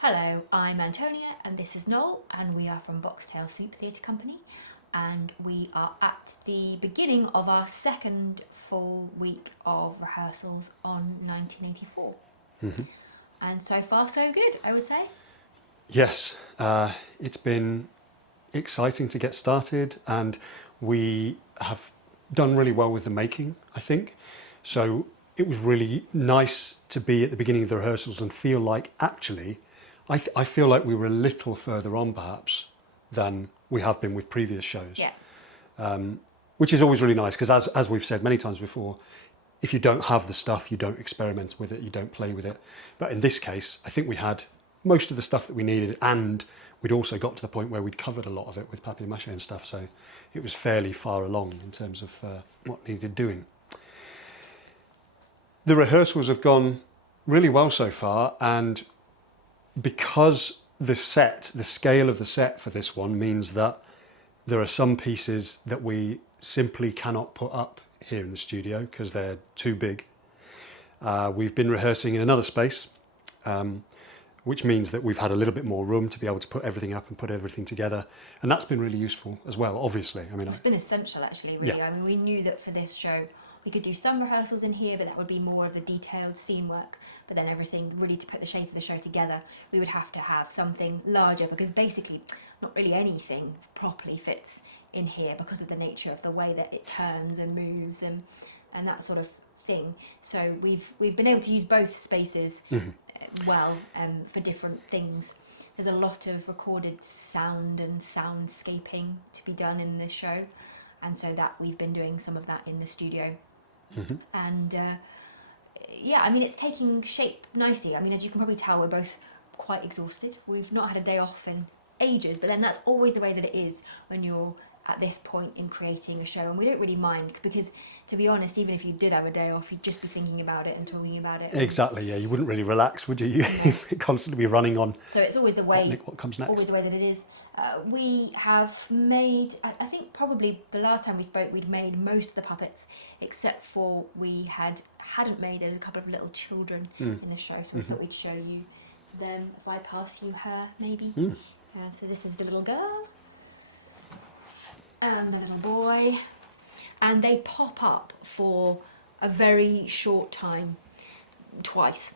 Hello, I'm Antonia and this is Noel, and we are from Boxtail Soup Theatre Company, and we are at the beginning of our second full week of rehearsals on 1984. And so far so good, I would say. Yes, it's been exciting to get started, and we have done really well with the making, I think. So it was really nice to be at the beginning of the rehearsals and feel like actually, I feel like we were a little further on perhaps than we have been with previous shows. Yeah. Which is always really nice because as we've said many times before, if you don't have the stuff, you don't experiment with it, you don't play with it. But in this case, I think we had most of the stuff that we needed, and we'd also got to the point where we'd covered a lot of it with papier-mâché and stuff, so it was fairly far along in terms of what needed doing. The rehearsals have gone really well so far, and because the scale of the set for this one means that there are some pieces that we simply cannot put up here in the studio because they're too big. We've been rehearsing in another space, which means that we've had a little bit more room to be able to put everything up and put everything together. And that's been really useful as well, obviously. I mean, It's been essential actually, really. Yeah. I mean, we knew that for this show we could do some rehearsals in here, but that would be more of the detailed scene work. But then everything, really to put the shape of the show together, we would have to have something larger, because basically not really anything properly fits in here because of the nature of the way that it turns and moves and that sort of thing. So we've been able to use both spaces well for different things. There's a lot of recorded sound and soundscaping to be done in this show, and so that we've been doing some of that in the studio. And yeah, I mean, it's taking shape nicely. I mean, as you can probably tell, we're both quite exhausted. We've not had a day off in ages, but then that's always the way that it is when you're at this point in creating a show, and we don't really mind, because to be honest, even if you did have a day off, you'd just be thinking about it and talking about it. exactly, yeah, you wouldn't really relax, would you? You'd constantly be running on. So it's always the way, what comes next. always the way that it is. We have made, I think probably the last time we spoke, we'd made most of the puppets, except for we hadn't made, there's a couple of little children in the show, so we thought we'd show you them. If I pass you her, maybe. So this is the little girl and the little boy, and they pop up for a very short time, twice.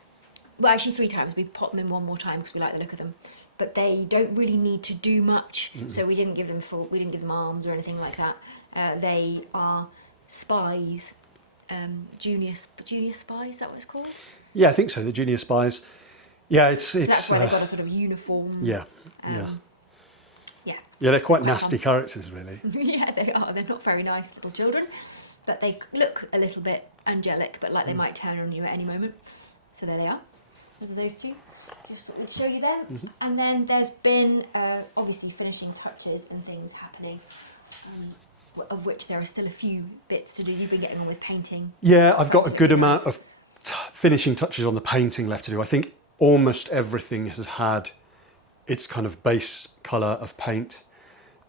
Well, actually 3 times. We pop them in one more time because we like the look of them, but they don't really need to do much. So we didn't give them arms or anything like that. They are spies, junior spies. Is that what it's called? Yeah, I think so. The junior spies. Yeah, it's So that's why they've got a sort of uniform. yeah. Yeah, They're quite nasty characters, really. yeah, they are. They're not very nice little children, but they look a little bit angelic, but like they might turn on you at any moment. So there they are. Those are those two. Just thought we'd show you them. And then there's been obviously finishing touches and things happening, of which there are still a few bits to do. You've been getting on with painting. Yeah, I've got a good amount of finishing touches on the painting left to do. I think almost everything has had its kind of base colour of paint.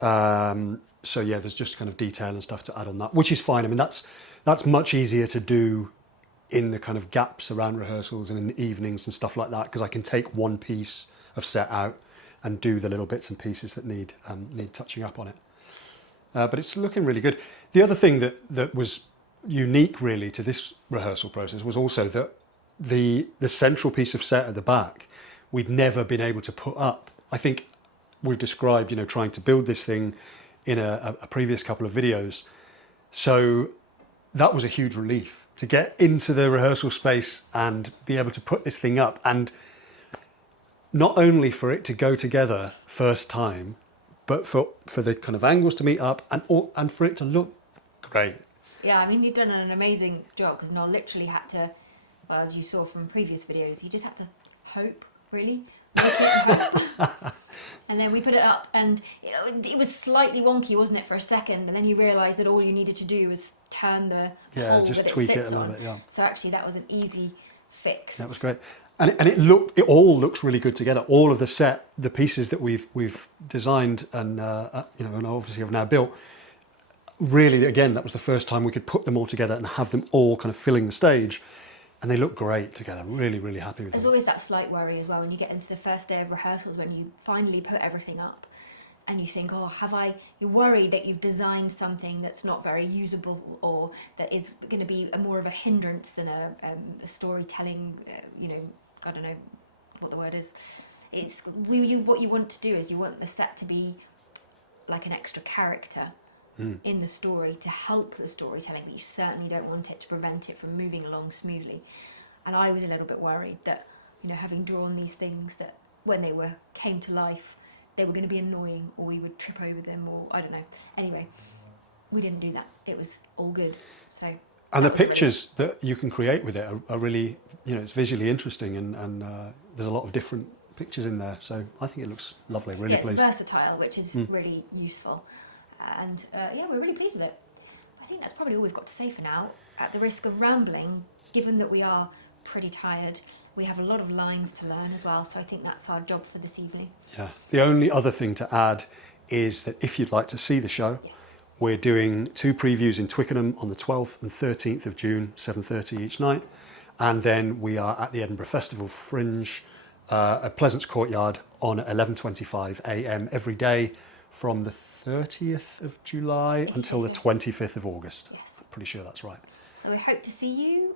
So yeah, there's just kind of detail and stuff to add on that, which is fine. I mean, that's much easier to do in the kind of gaps around rehearsals and in the evenings and stuff like that, because I can take one piece of set out and do the little bits and pieces that need touching up on it. But it's looking really good. The other thing that was unique really to this rehearsal process was also that the central piece of set at the back we'd never been able to put up. I think we've described, trying to build this thing in a previous couple of videos. So that was a huge relief to get into the rehearsal space and be able to put this thing up, and not only for it to go together first time, but for the kind of angles to meet up and for it to look great. Yeah, I mean, you've done an amazing job, because Noel literally had to, well, as you saw from previous videos, he just had to hope, really. And then we put it up, and it was slightly wonky, wasn't it, for a second, and then you realised that all you needed to do was turn the hole just that tweak it sits it a little on. bit, yeah. So actually that was an easy fix. That was great. And it all looks really good together. All of the pieces that we've designed and and obviously have now built. Really, again, that was the first time we could put them all together and have them all kind of filling the stage. And they look great together. Really, really happy with There's them. always that slight worry as well when you get into the first day of rehearsals, when you finally put everything up and you think, oh, you're worried that you've designed something that's not very usable, or that is going to be more of a hindrance than a storytelling, I don't know what the word is. What you want to do is you want the set to be like an extra character in the story to help the storytelling, but you certainly don't want it to prevent it from moving along smoothly. And I was a little bit worried that, having drawn these things, that when they came to life, they were going to be annoying, or we would trip over them, or I don't know. Anyway, we didn't do that. It was all good. So. And the pictures that you can create with it are really, it's visually interesting, and there's a lot of different pictures in there. So I think it looks lovely. Really pleased. It's versatile, which is really useful. And we're really pleased with it. I think that's probably all we've got to say for now. At the risk of rambling, given that we are pretty tired, we have a lot of lines to learn as well. So I think that's our job for this evening. Yeah. The only other thing to add is that if you'd like to see the show, we're doing 2 previews in Twickenham on the 12th and 13th of June, 7:30 each night. And then we are at the Edinburgh Fringe at Pleasance Courtyard on 11:25 a.m. every day from the 30th of July until the 25th of August. Yes. I'm pretty sure that's right. So we hope to see you